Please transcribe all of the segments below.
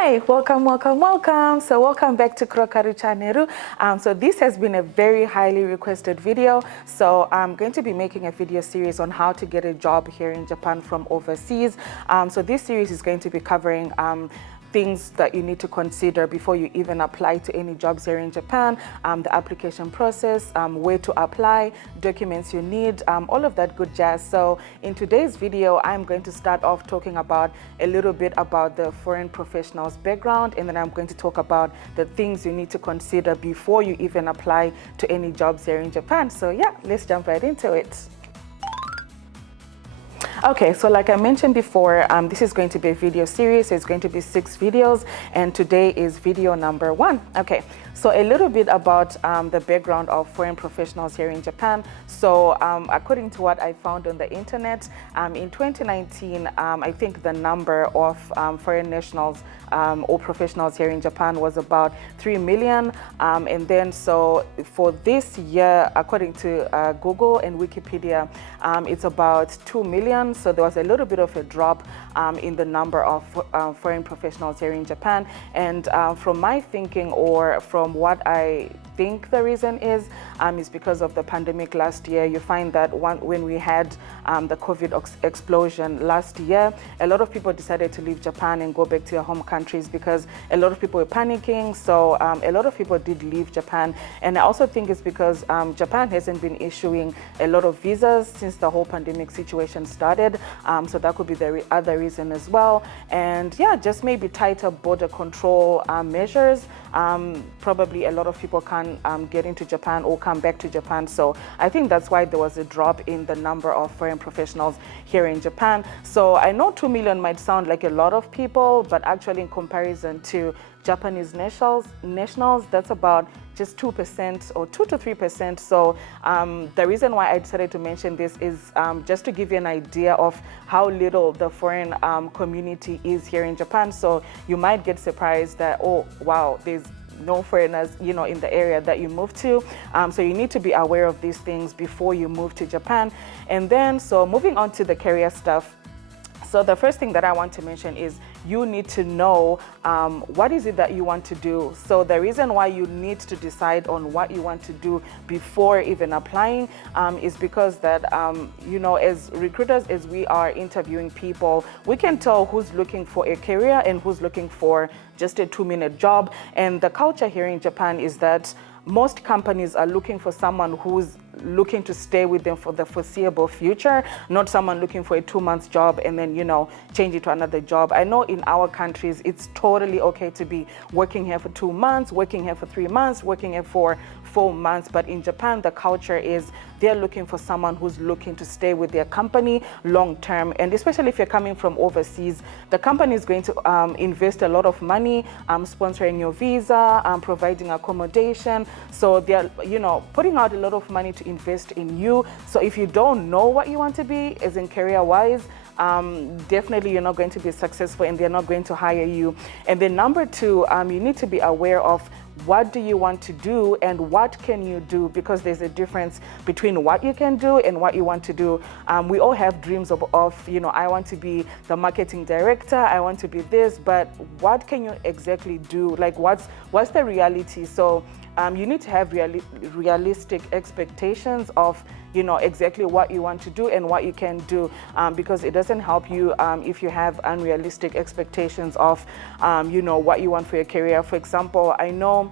Hi, welcome. So welcome back to Krokaru Channel. So this has been a very highly requested video. So I'm going to be making a video series on how to get a job here in Japan from overseas. So this series is going to be covering things that you need to consider before you even apply to any jobs here in Japan, the application process, where to apply, documents you need, all of that good jazz. So in today's video, I'm going to start off talking about a little bit about the foreign professionals background, and then I'm going to talk about the things you need to consider before you even apply to any jobs here in Japan. So yeah, let's jump right into it. Okay, so like I mentioned before, this is going to be a video series. It's going to be 6 videos, and today is video number 1. Okay, so a little bit about the background of foreign professionals here in Japan. So according to what I found on the internet, in 2019, I think the number of foreign nationals or professionals here in Japan was about 3 million. And then so for this year, according to Google and Wikipedia, it's about 2 million. So there was a little bit of a drop in the number of foreign professionals here in Japan. And from my thinking, or from what I think the reason is because of the pandemic last year. You find that when we had the COVID explosion last year, a lot of people decided to leave Japan and go back to their home countries because a lot of people were panicking. So a lot of people did leave Japan. And I also think it's because Japan hasn't been issuing a lot of visas since the whole pandemic situation started. So that could be the other reason as well. And yeah, just maybe tighter border control measures. Probably a lot of people can't get into Japan or come back to Japan. So I think that's why there was a drop in the number of foreign professionals here in Japan. So I know 2 million might sound like a lot of people, but actually in comparison to Japanese nationals, that's about just 2% or 2 to 3%. So the reason why I decided to mention this is just to give you an idea of how little the foreign community is here in Japan. So you might get surprised that, oh, wow, there's no foreigners, in the area that you move to. So you need to be aware of these things before you move to Japan. And then, so moving on to the career stuff. So the first thing that I want to mention is you need to know what is it that you want to do. So the reason why you need to decide on what you want to do before even applying is because that, as recruiters, as we are interviewing people, we can tell who's looking for a career and who's looking for just a 2-minute job. And the culture here in Japan is that most companies are looking for someone who's looking to stay with them for the foreseeable future, not someone looking for a 2-month job and then, change it to another job. I know in our countries, it's totally okay to be working here for 2 months, working here for 3 months, working here for 4 months. But in Japan, the culture is they're looking for someone who's looking to stay with their company long term. And especially if you're coming from overseas, the company is going to invest a lot of money, sponsoring your visa, providing accommodation. So they're, putting out a lot of money to invest in you. So if you don't know what you want to be, as in career-wise, definitely you're not going to be successful and they're not going to hire you. And then number 2, you need to be aware of what do you want to do and what can you do, because there's a difference between what you can do and what you want to do. We all have dreams of I want to be the marketing director, I want to be this, but what can you exactly do? Like what's the reality? So you need to have realistic expectations of exactly what you want to do and what you can do, because it doesn't help you if you have unrealistic expectations of what you want for your career. For example, I know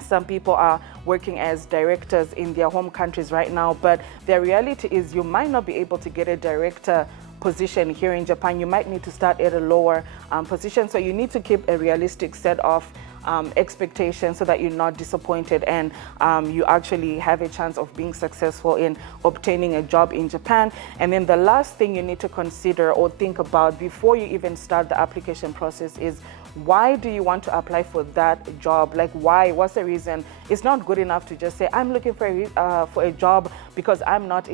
some people are working as directors in their home countries right now, but the reality is you might not be able to get a director position here in Japan. You might need to start at a lower position. So you need to keep a realistic set of expectations so that you're not disappointed and you actually have a chance of being successful in obtaining a job in Japan. And then the last thing you need to consider or think about before you even start the application process is, why do you want to apply for that job? Like why? What's the reason? It's not good enough to just say, I'm looking for a job because I'm not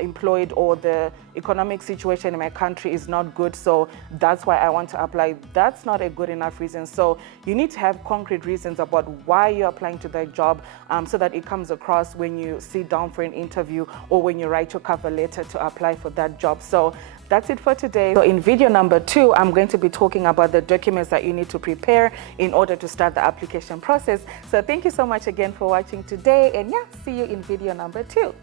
employed, or the economic situation in my country is not good, so that's why I want to apply. That's not a good enough reason. So you need to have concrete reasons about why you're applying to that job, so that it comes across when you sit down for an interview or when you write your cover letter to apply for that job. So that's it for today. So in video number 2, I'm going to be talking about the documents that you need to prepare in order to start the application process. So thank you so much again for watching today, and yeah, see you in video number 2.